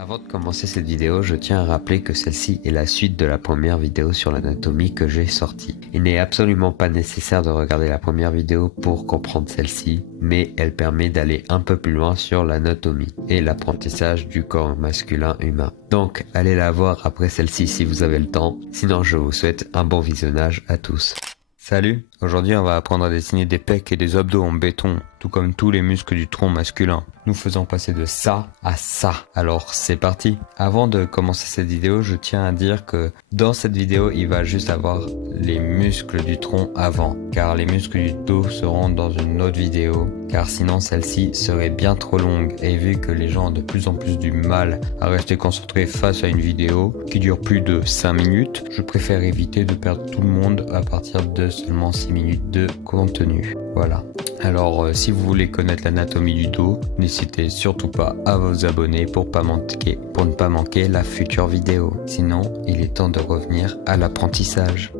Avant de commencer cette vidéo, je tiens à rappeler que celle-ci est la suite de la première vidéo sur l'anatomie que j'ai sortie. Il n'est absolument pas nécessaire de regarder la première vidéo pour comprendre celle-ci, mais elle permet d'aller un peu plus loin sur l'anatomie et l'apprentissage du corps masculin humain. Donc, allez la voir après celle-ci si vous avez le temps, sinon je vous souhaite un bon visionnage à tous. Salut, aujourd'hui on va apprendre à dessiner des pecs et des abdos en béton, tout comme tous les muscles du tronc masculin. Nous faisons passer de ça à ça. Alors c'est parti. Avant de commencer cette vidéo, je tiens à dire que dans cette vidéo, il va juste avoir les muscles du tronc avant, car les muscles du dos seront dans une autre vidéo, car sinon celle-ci serait bien trop longue. Et vu que les gens ont de plus en plus du mal à rester concentrés face à une vidéo qui dure plus de 5 minutes, je préfère éviter de perdre tout le monde à partir de seulement 6 minutes de contenu. Voilà. Alors si vous voulez connaître l'anatomie du dos, n'hésitez surtout pas à vous abonner pour ne pas manquer la future vidéo. Sinon, il est temps de revenir à l'apprentissage.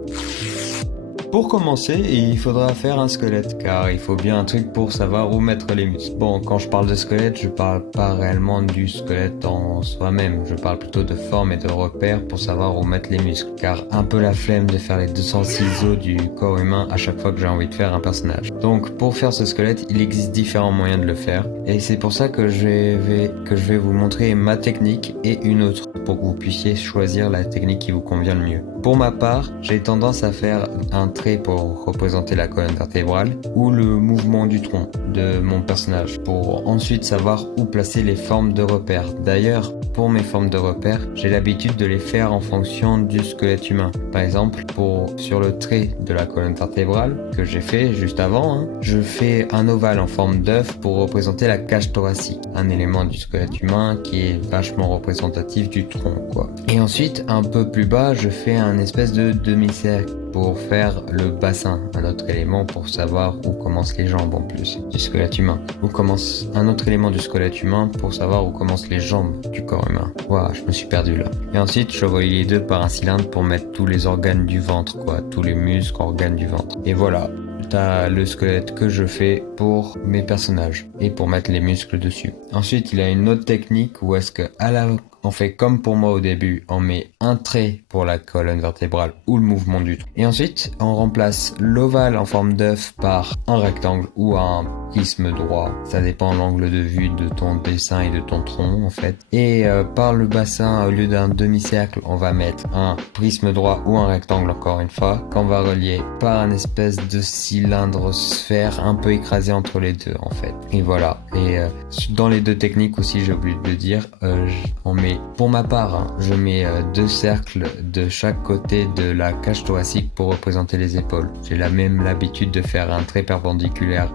Pour commencer, il faudra faire un squelette, car il faut bien un truc pour savoir où mettre les muscles. Bon, quand je parle de squelette, je parle pas réellement du squelette en soi-même, je parle plutôt de forme et de repères pour savoir où mettre les muscles, car un peu la flemme de faire les 206 os du corps humain à chaque fois que j'ai envie de faire un personnage. Donc, pour faire ce squelette, il existe différents moyens de le faire, et c'est pour ça que je vais vous montrer ma technique et une autre, pour que vous puissiez choisir la technique qui vous convient le mieux. Pour ma part, j'ai tendance à faire un trait pour représenter la colonne vertébrale ou le mouvement du tronc de mon personnage pour ensuite savoir où placer les formes de repères. D'ailleurs, pour mes formes de repères, j'ai l'habitude de les faire en fonction du squelette humain. Par exemple, sur le trait de la colonne vertébrale que j'ai fait juste avant, je fais un ovale en forme d'œuf pour représenter la cage thoracique, un élément du squelette humain qui est vachement représentatif du tronc, quoi. Et ensuite, un peu plus bas, je fais un espèce de demi-cercle pour faire le bassin, un autre élément pour savoir où commencent les jambes en plus du squelette humain. Où commence un autre élément du squelette humain pour savoir où commencent les jambes du corps humain. Waouh, je me suis perdu là. Et ensuite, je relie les deux par un cylindre pour mettre tous les organes du ventre, quoi, tous les muscles, organes du ventre. Et voilà. T'as le squelette que je fais pour mes personnages et pour mettre les muscles dessus. Ensuite, il y a une autre technique où est-ce que on fait comme pour moi au début, on met un trait pour la colonne vertébrale ou le mouvement du tronc. Et ensuite, on remplace l'ovale en forme d'œuf par un rectangle ou un prisme droit. Ça dépend de l'angle de vue de ton dessin et de ton tronc en fait. Et par le bassin, au lieu d'un demi-cercle, on va mettre un prisme droit ou un rectangle encore une fois, qu'on va relier par un espèce de cylindre sphère un peu écrasé entre les deux en fait. Et voilà. Et dans les deux techniques aussi, j'ai oublié de le dire, on met, pour ma part, je mets deux cercles de chaque côté de la cage thoracique pour représenter les épaules. J'ai l'habitude de faire un trait perpendiculaire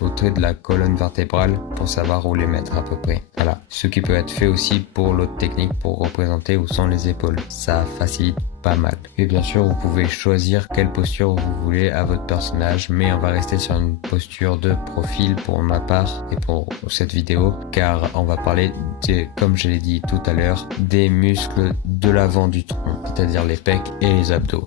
au trait de la colonne vertébrale pour savoir où les mettre à peu près. Voilà. Ce qui peut être fait aussi pour l'autre technique pour représenter où sont les épaules. Ça facilite pas mal. Et bien sûr, vous pouvez choisir quelle posture vous voulez à votre personnage, mais on va rester sur une posture de profil pour ma part et pour cette vidéo, car on va parler comme je l'ai dit tout à l'heure, des muscles de l'avant du tronc, c'est-à-dire les pecs et les abdos.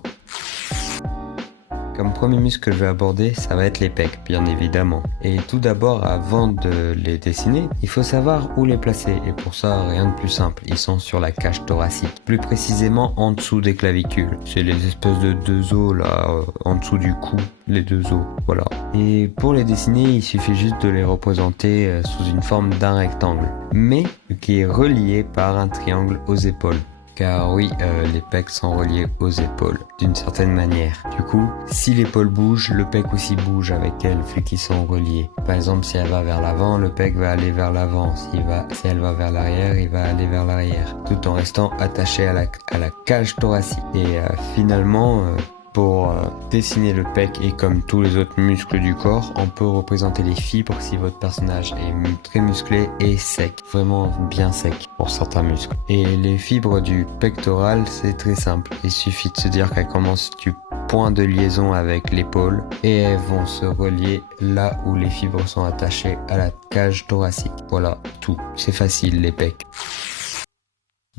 Comme premier muscle que je vais aborder, ça va être les pecs, bien évidemment. Et tout d'abord, avant de les dessiner, il faut savoir où les placer. Et pour ça, rien de plus simple. Ils sont sur la cage thoracique. Plus précisément, en dessous des clavicules. C'est les espèces de deux os, là, en dessous du cou. Les deux os, voilà. Et pour les dessiner, il suffit juste de les représenter sous une forme d'un rectangle. Mais qui est relié par un triangle aux épaules. Car oui, les pecs sont reliés aux épaules, d'une certaine manière. Du coup, si l'épaule bouge, le pec aussi bouge avec elle, vu qu'ils sont reliés. Par exemple, si elle va vers l'avant, le pec va aller vers l'avant. Si elle va vers l'arrière, il va aller vers l'arrière. Tout en restant attaché à la cage thoracique. Et finalement... Pour dessiner le pec et comme tous les autres muscles du corps, on peut représenter les fibres si votre personnage est très musclé et sec, vraiment bien sec pour certains muscles. Et les fibres du pectoral, c'est très simple. Il suffit de se dire qu'elles commencent du point de liaison avec l'épaule et elles vont se relier là où les fibres sont attachées à la cage thoracique. Voilà, tout. C'est facile les pecs.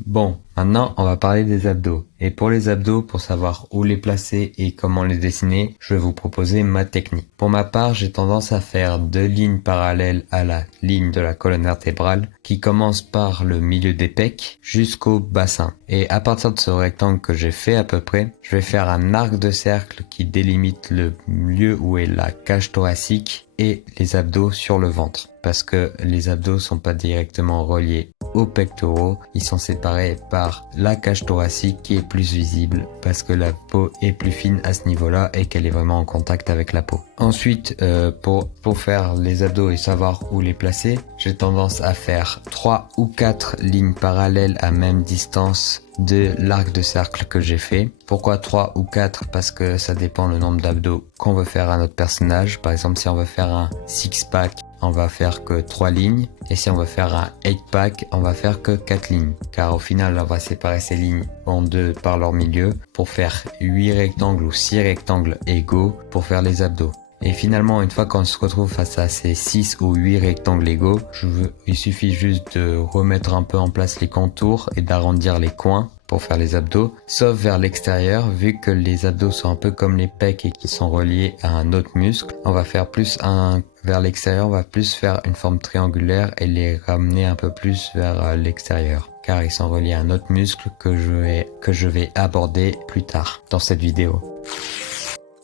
Bon, maintenant on va parler des abdos. Et pour les abdos, pour savoir où les placer et comment les dessiner, je vais vous proposer ma technique. Pour ma part, j'ai tendance à faire 2 lignes parallèles à la ligne de la colonne vertébrale qui commence par le milieu des pecs jusqu'au bassin. Et à partir de ce rectangle que j'ai fait à peu près, je vais faire un arc de cercle qui délimite le lieu où est la cage thoracique et les abdos sur le ventre. Parce que les abdos sont pas directement reliés aux pectoraux, ils sont séparés par la cage thoracique qui est plus visible parce que la peau est plus fine à ce niveau-là et qu'elle est vraiment en contact avec la peau. Ensuite, pour faire les abdos et savoir où les placer, j'ai tendance à faire 3 ou 4 lignes parallèles à même distance de l'arc de cercle que j'ai fait. Pourquoi 3 ou 4? Parce que ça dépend le nombre d'abdos qu'on veut faire à notre personnage. Par exemple, si on veut faire un six-pack, on va faire que 3 lignes. Et si on veut faire un 8-pack, on va faire que 4 lignes. Car au final, on va séparer ces lignes en deux par leur milieu pour faire 8 rectangles ou 6 rectangles égaux pour faire les abdos. Et finalement, une fois qu'on se retrouve face à ces 6 ou 8 rectangles égaux, il suffit juste de remettre un peu en place les contours et d'arrondir les coins pour faire les abdos, sauf vers l'extérieur, vu que les abdos sont un peu comme les pecs et qui sont reliés à un autre muscle, on va faire plus vers l'extérieur, on va plus faire une forme triangulaire et les ramener un peu plus vers l'extérieur, car ils sont reliés à un autre muscle que je vais aborder plus tard dans cette vidéo.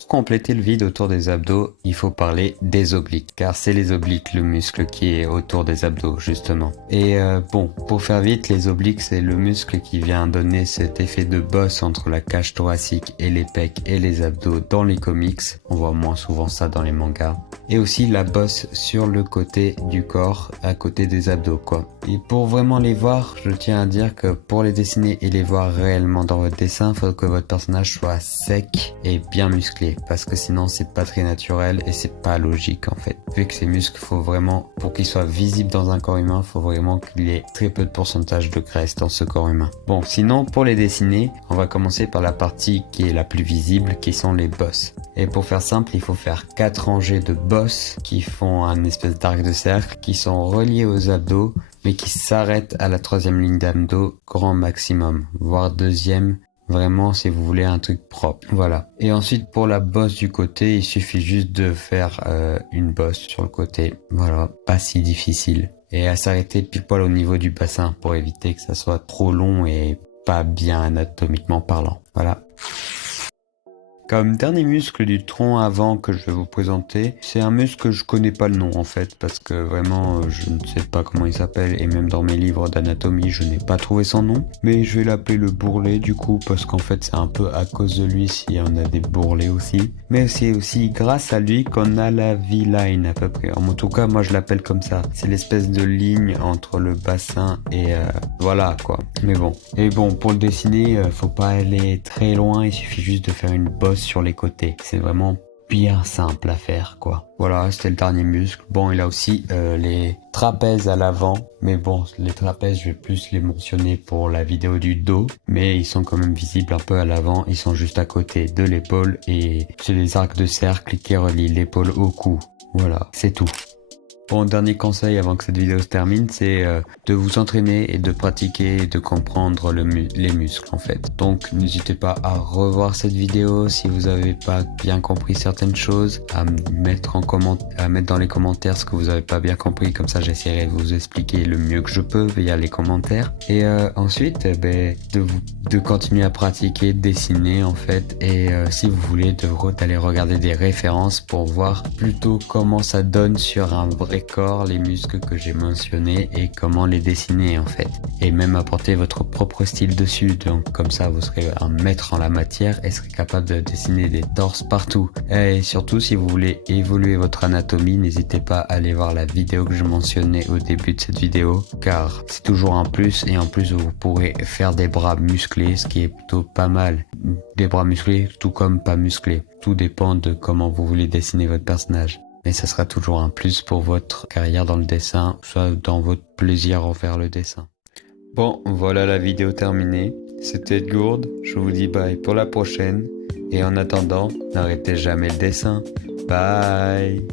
Pour compléter le vide autour des abdos, il faut parler des obliques, car c'est les obliques le muscle qui est autour des abdos justement. Et bon, pour faire vite, les obliques c'est le muscle qui vient donner cet effet de bosse entre la cage thoracique et les pecs et les abdos dans les comics. On voit moins souvent ça dans les mangas. Et aussi la bosse sur le côté du corps, à côté des abdos quoi. Et pour vraiment les voir, je tiens à dire que pour les dessiner et les voir réellement dans votre dessin, il faut que votre personnage soit sec et bien musclé. Parce que sinon c'est pas très naturel et c'est pas logique en fait. Vu que ces muscles, faut vraiment, pour qu'ils soient visibles dans un corps humain, faut vraiment qu'il y ait très peu de pourcentage de graisse dans ce corps humain. Bon, sinon pour les dessiner, on va commencer par la partie qui est la plus visible, qui sont les bosses. Et pour faire simple, il faut faire 4 rangées de bosses qui font un espèce d'arc de cercle, qui sont reliés aux abdos, mais qui s'arrêtent à la 3e ligne d'abdos grand maximum, voire 2e. Vraiment, si vous voulez un truc propre. Voilà. Et ensuite, pour la bosse du côté, il suffit juste de faire une bosse sur le côté. Voilà. Pas si difficile. Et à s'arrêter pile poil au niveau du bassin pour éviter que ça soit trop long et pas bien anatomiquement parlant. Voilà. Comme dernier muscle du tronc avant que je vais vous présenter, c'est un muscle que je connais pas le nom en fait, parce que vraiment je ne sais pas comment il s'appelle et même dans mes livres d'anatomie je n'ai pas trouvé son nom. Mais je vais l'appeler le bourrelet du coup, parce qu'en fait c'est un peu à cause de lui si on a des bourrelets aussi. Mais c'est aussi grâce à lui qu'on a la V-line à peu près. En tout cas moi je l'appelle comme ça. C'est l'espèce de ligne entre le bassin et voilà quoi. Mais bon. Et bon, pour le dessiner, faut pas aller très loin, il suffit juste de faire une bosse sur les côtés. C'est vraiment bien simple à faire quoi. Voilà, c'était le dernier muscle. Bon, il a aussi les trapèzes à l'avant, mais bon, les trapèzes je vais plus les mentionner pour la vidéo du dos, mais ils sont quand même visibles un peu à l'avant, ils sont juste à côté de l'épaule et c'est les arcs de cercle qui relient l'épaule au cou. Voilà, c'est tout. Bon, dernier conseil avant que cette vidéo se termine, c'est de vous entraîner et de pratiquer et de comprendre les muscles en fait. Donc n'hésitez pas à revoir cette vidéo si vous n'avez pas bien compris certaines choses, à mettre dans les commentaires ce que vous n'avez pas bien compris, comme ça j'essaierai de vous expliquer le mieux que je peux via les commentaires. Et ensuite, de continuer à pratiquer, dessiner en fait, et si vous voulez d'aller regarder des références pour voir plutôt comment ça donne sur un vrai corps les muscles que j'ai mentionnés et comment les dessiner en fait, et même apporter votre propre style dessus. Donc comme ça vous serez un maître en la matière et serez capable de dessiner des torses partout. Et surtout si vous voulez évoluer votre anatomie, n'hésitez pas à aller voir la vidéo que je mentionnais au début de cette vidéo, car c'est toujours un plus, et en plus vous pourrez faire des bras musclés, ce qui est plutôt pas mal. Des bras musclés tout comme pas musclés, tout dépend de comment vous voulez dessiner votre personnage. Mais ça sera toujours un plus pour votre carrière dans le dessin, soit dans votre plaisir envers le dessin. Bon, voilà la vidéo terminée. C'était Gourde, je vous dis bye pour la prochaine. Et en attendant, n'arrêtez jamais le dessin. Bye!